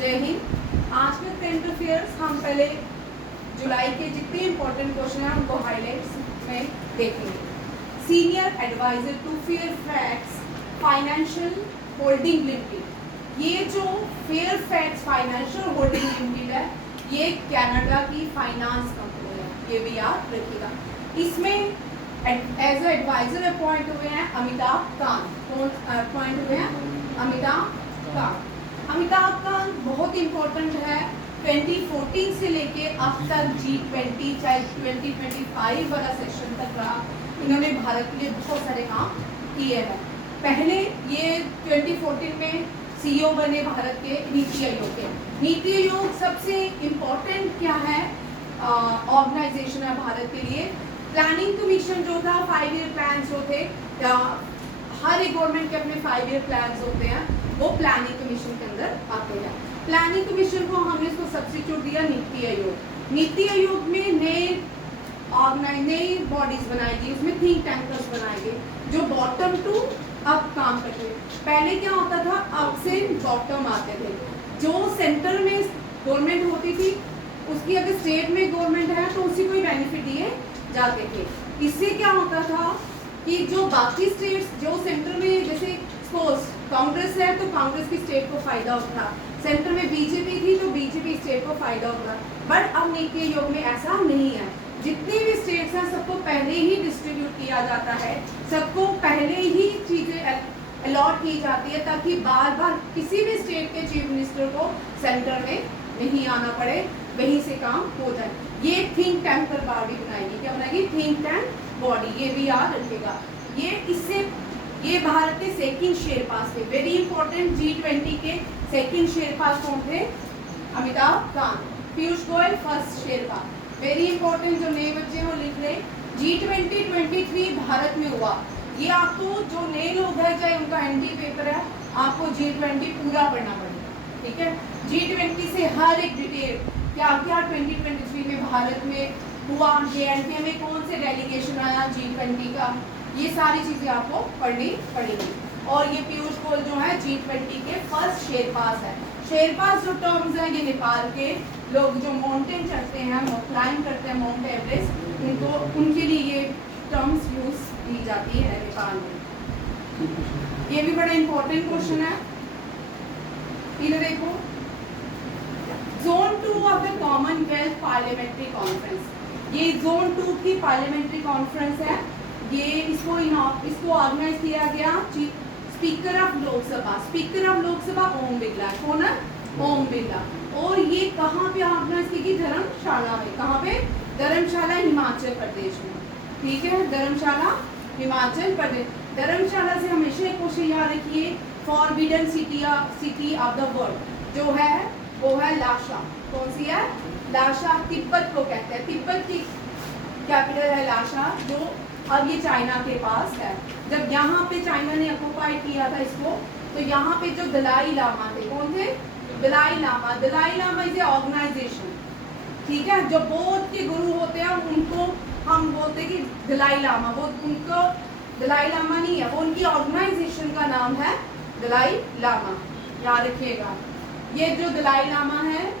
जय हिंद। आज के करंट अफेयर्स हम पहले जुलाई के जितने इंपॉर्टेंट क्वेश्चन हैं उनको हाईलाइट्स में देखेंगे। Senior adviser to Fairfax financial holding limited, ये जो फेयरफैक्स फाइनेंशियल होल्डिंग लिमिटेड है ये कनाडा की फाइनेंस कंपनी है, ये भी याद रखिएगा। इसमें एज एडवाइजर अपॉइंट हुए हैं अमिताभ कांत। कौन अपॉइंट हुए हैं? अमिताभ कांत। अमिताभ कांत बहुत इंपॉर्टेंट है। 2014 से लेके अब तक G20 चाहे 2025 वाला सेशन तक रहा, इन्होंने भारत के लिए बहुत सारे काम किए हैं। पहले ये 2014 में CEO बने भारत के नीति आयोग के। नीति आयोग सबसे इम्पोर्टेंट क्या है ऑर्गेनाइजेशन है भारत के लिए। प्लानिंग कमीशन जो था, 5 ईयर प्लान जो थे, हर एक गवर्नमेंट के अपने 5 ईयर प्लान होते हैं, वो प्लानिंग कमीशन के अंदर आते हैं। प्लानिंग कमीशन को हमने इसको सब्स्टिट्यूट दिया नीति आयोग। नीति आयोग में नई बॉडीज बनाई गई, उसमें थिंक टैंकर्स बनाए गए जो बॉटम टू अप काम करते थे। पहले क्या होता था, अप से बॉटम आते थे। जो सेंटर में गवर्नमेंट होती थी उसकी अगर स्टेट में गवर्नमेंट है तो उसी को ही बेनिफिट दिए जाते थे। इससे क्या होता था कि जो बाकी स्टेट्स जो सेंटर में, जैसे सपोज कांग्रेस है तो कांग्रेस की स्टेट को फायदा होता, सेंटर में बीजेपी थी तो बीजेपी स्टेट को फायदा होता। बट अब नीति आयोग में ऐसा नहीं है। जितनी भी स्टेट्स हैं सबको पहले ही डिस्ट्रीब्यूट किया जाता है, सबको पहले ही चीजें अलॉट की जाती है ताकि बार बार किसी भी स्टेट के चीफ मिनिस्टर को सेंटर में नहीं आना पड़े, वहीं से काम हो जाए। ये थिंक टैंकर बॉडी बनाएगी। क्या बनाएगी? Think tank body. ये भी याद रखिएगा। ये भारत के सेकंड शेरपास थे, वेरी इंपॉर्टेंट। G20 के सेकंड शेरपास कौन थे? Amitabh Kant. Piyush Goyal first Sherpa. Very important, जो नए बच्चे हैं वो लिख ले। G20 23 भारत में हुआ। ये आपको जो नए लोग हैं, चाहे उनका ND पेपर है, आपको G20 पूरा पढ़ना पड़ेगा, ठीक है। G20 से हर एक डिटेल क्या क्या 2023 में भारत में हुआ, JNK में कौन से डेलीगेशन आया G20 का, ये सारी चीजें आपको पढ़नी पड़ेगी। और ये पीयूष गोयल जो है G20 के फर्स्ट शेरपास है। शेरपास जो टर्म्स हैं, ये नेपाल के लोग जो माउंटेन चढ़ते हैं, क्लाइंब करते हैं माउंट एवरेस्ट, उनके लिए ये टर्म्स यूज की जाती है नेपाल में। ये भी बड़ा इंपॉर्टेंट क्वेश्चन है। इधर देखो, zone 2 of the Commonwealth parliamentary conference, ये जोन 2 की पार्लियामेंट्री कॉन्फ्रेंस है। ये इसको ऑर्गेनाइज किया गया speaker of Lok Sabha. Speaker of Lok Sabha Om Birla. कौन है? ओम बिरला। और ये कहाँ पे ऑर्गेनाइज की गई? धर्मशाला में। कहाँ पे? धर्मशाला, हिमाचल प्रदेश में, ठीक है। धर्मशाला, हिमाचल प्रदेश। धर्मशाला से हमेशा एक क्वेश्चन याद रखिए, forbidden city of the world जो है वो है लाशा। कौन सी है? लाशा। तिब्बत को कहते हैं, तिब्बत की कैपिटल है लाशा, जो अब ये चाइना के पास है। जब यहाँ पे चाइना ने ऑक्युपाई किया था इसको, तो यहाँ पे जो दलाई लामा थे, कौन थे? Dalai Lama. Dalai Lama is a organisation, ठीक है। जो बौद्ध के गुरु होते हैं उनको हम बोलते हैं कि दलाई लामा। वो उनको दलाई लामा नहीं है, वो उनकी ऑर्गेनाइजेशन का नाम है दलाई लामा, याद रखिएगा। ये जो दलाई लामा है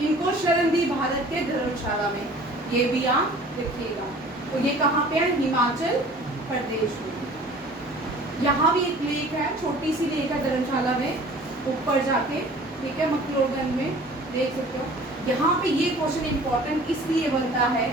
इनको शरण दी भारत के धर्मशाला में, ये भी याद रखिएगा। तो ये कहाँ पे है? हिमाचल प्रदेश में। यहाँ भी एक लेक है, छोटी सी लेक है धर्मशाला में, ऊपर जाके, ठीक है, मकलोडगंज में देख सकते हो। यहाँ पे ये क्वेश्चन इंपॉर्टेंट इसलिए बनता है,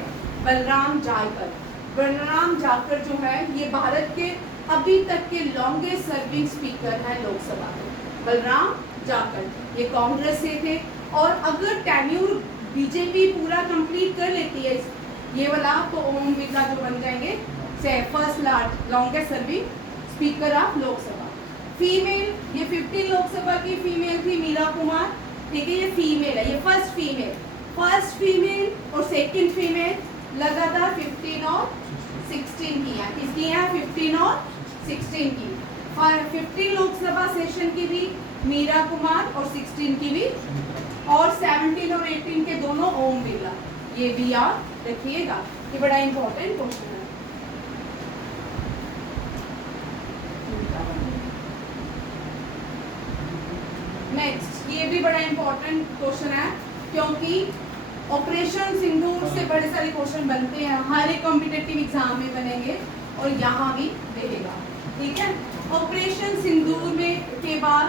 बलराम जाकर। बलराम जाकर जो है ये भारत के अभी तक के लॉन्गेस्ट सर्विंग स्पीकर हैं लोकसभा के। बलराम जाकर ये कांग्रेस से थे, और अगर टेन्यूर बीजेपी पूरा कंप्लीट कर लेती है ये वाला, तो ओम बिरला जो बन जाएंगे first longest serving speaker of Lok Sabha. Female, ये 15 लोकसभा की फीमेल थी मीरा कुमार, ठीक है। ये फीमेल है, ये फर्स्ट फीमेल और सेकंड फीमेल लगातार 15 और 16 की है। किसकी है? 15 और 16 की। और 15 लोकसभा सेशन की भी मीरा कुमार और 16 की भी, और 17 और 18 के दोनों ओम बिरला। ये भी याद रखिएगा, ये बड़ा इंपॉर्टेंट क्वेश्चन है। नेक्स्ट, ये भी बड़ा इंपॉर्टेंट क्वेश्चन है, क्योंकि ऑपरेशन सिंदूर से बड़े सारे क्वेश्चन बनते हैं, हर एक कॉम्पिटिटिव एग्जाम में बनेंगे और यहाँ भी रहेगा, ठीक है। ऑपरेशन सिंदूर में के बाद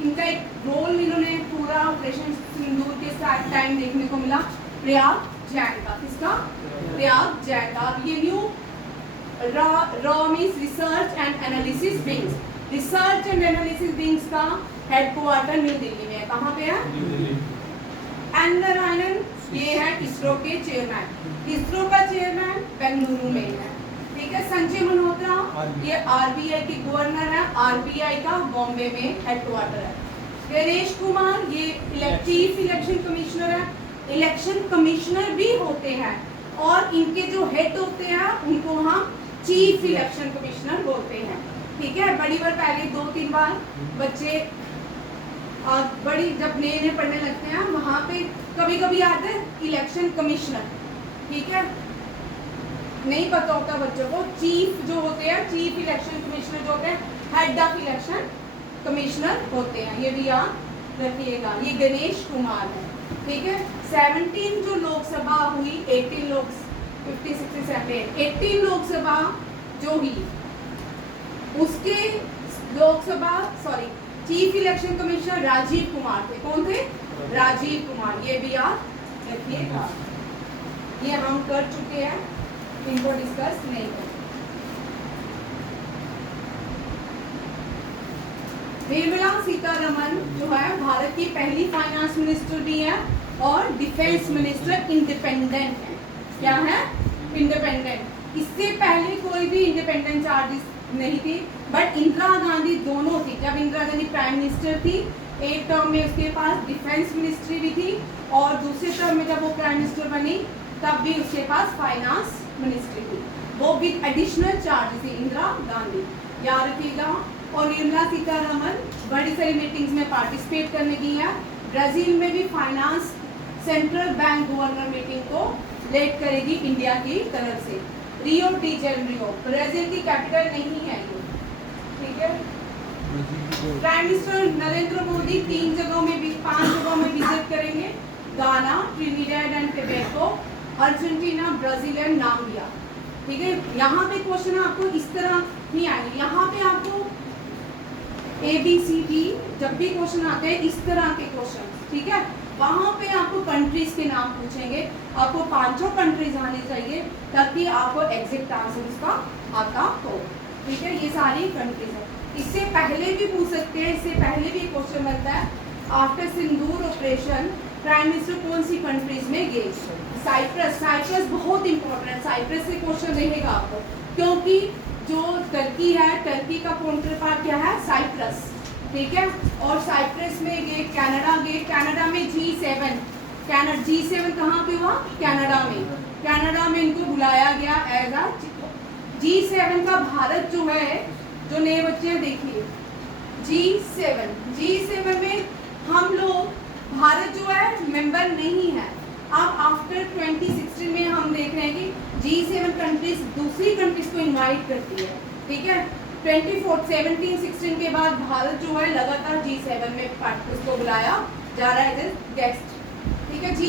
इनका एक रोल इन्होंने पूरा ऑपरेशन सिंदूर के साथ टाइम देखने को मिला प्रयाग जैन का। किसका? प्रयाग जैन का। ये new raw means research and analysis wings, research and analysis wings का हेडक्वार्टर न्यू दिल्ली में है। कहाँ पे है? एन नारायणन ये है इसरो के चेयरमैन, इसरो का चेयरमैन बेंगलुरु में है, ठीक है। संजय मल्होत्रा ये आरबीआई के गवर्नर है, आरबीआई का बॉम्बे में हेडक्वार्टर है। गणेश कुमार ये चीफ इलेक्शन कमिश्नर है, इलेक्शन कमिश्नर भी होते हैं और इनके जो हेड होते हैं उनको हम चीफ इलेक्शन कमिश्नर बोलते हैं, ठीक है। बड़ी बार पहले 2-3 बार बच्चे बड़ी जब नए पढ़ने लगते हैं वहाँ पे कभी कभी आता है इलेक्शन कमिश्नर, ठीक है। नहीं पता होता बच्चों को, चीफ जो होते हैं चीफ इलेक्शन कमिश्नर जो होते हैं हेड ऑफ इलेक्शन कमिश्नर होते हैं, ये भी याद रखिएगा। ये गणेश कुमार है, ठीक है। 17 जो लोकसभा हुई, 18 लोकसभा जो हुई उसके chief election commissioner Rajiv Kumar थे। कौन थे? राजीव कुमार, ये भी याद रखिएगा। ये हम कर चुके हैं, इनको डिस्कस नहीं करें। निर्मला सीतारमण जो है भारत की पहली फाइनेंस मिनिस्टर भी है और डिफेंस मिनिस्टर इंडिपेंडेंट है। क्या है? इंडिपेंडेंट। इससे पहले कोई भी इंडिपेंडेंट चार्जेस नहीं थी, बट इंदिरा गांधी दोनों थी। जब इंदिरा गांधी प्राइम मिनिस्टर थी, एक टर्म में उसके पास डिफेंस मिनिस्ट्री भी थी और दूसरे टर्म में जब वो प्राइम मिनिस्टर बनी तब भी उसके पास फाइनेंस मिनिस्ट्री थी, वो विद एडिशनल चार्ज थी इंदिरा गांधी, याद रखिएगा। और निर्मला सीतारमण बड़ी सारी मीटिंग्स में पार्टिसिपेट करने की है। ब्राजील में भी finance central bank governor meeting को लीड करेगी इंडिया की तरफ से। रियो डी जेनेरियो ब्राजील की कैपिटल नहीं है ये, ठीक है। प्राइम मिनिस्टर नरेंद्र मोदी 5 जगहों में विजिट करेंगे, गाना, Trinidad and Tobago, Argentina, Brazil and Namibia, ठीक है। यहाँ पे क्वेश्चन आपको इस तरह नहीं आएंगे, यहाँ पे आपको ABCD जब भी क्वेश्चन आते हैं इस तरह के क्वेश्चन, ठीक है, वहाँ पे आपको कंट्रीज के नाम पूछेंगे, आपको 5 कंट्रीज आने चाहिए ताकि आपको एग्जैक्ट आंसर उसका आता हो, ठीक है। ये सारी कंट्रीज है। इससे पहले भी पूछ सकते हैं, इससे पहले भी क्वेश्चन बनता है आफ्टर सिंदूर ऑपरेशन प्राइम मिनिस्टर कौन सी कंट्रीज में गए? साइप्रस। साइप्रस बहुत इंपॉर्टेंट, साइप्रस से क्वेश्चन रहेगा आपको, क्योंकि जो टर्की है, टर्की का काउंटर पार्ट क्या है? साइप्रस, ठीक है। और साइप्रस में गए, कनाडा गए, कनाडा में G7 कहाँ पे हुआ? कनाडा में, कनाडा में इनको बुलाया गया एज अ G7 का भारत जो है, जो नए बच्चे देखिए G7 में हम लोग, भारत जो है मेंबर नहीं है। अब आफ्टर 2016 में हम देख रहे हैं कि G7 कंट्रीज दूसरी कंट्रीज को इनवाइट करती है, ठीक है। 17-16 के बाद भारत जो है लगातार G7 में उसको बुलाया जा रहा है एज गेस्ट, ठीक है।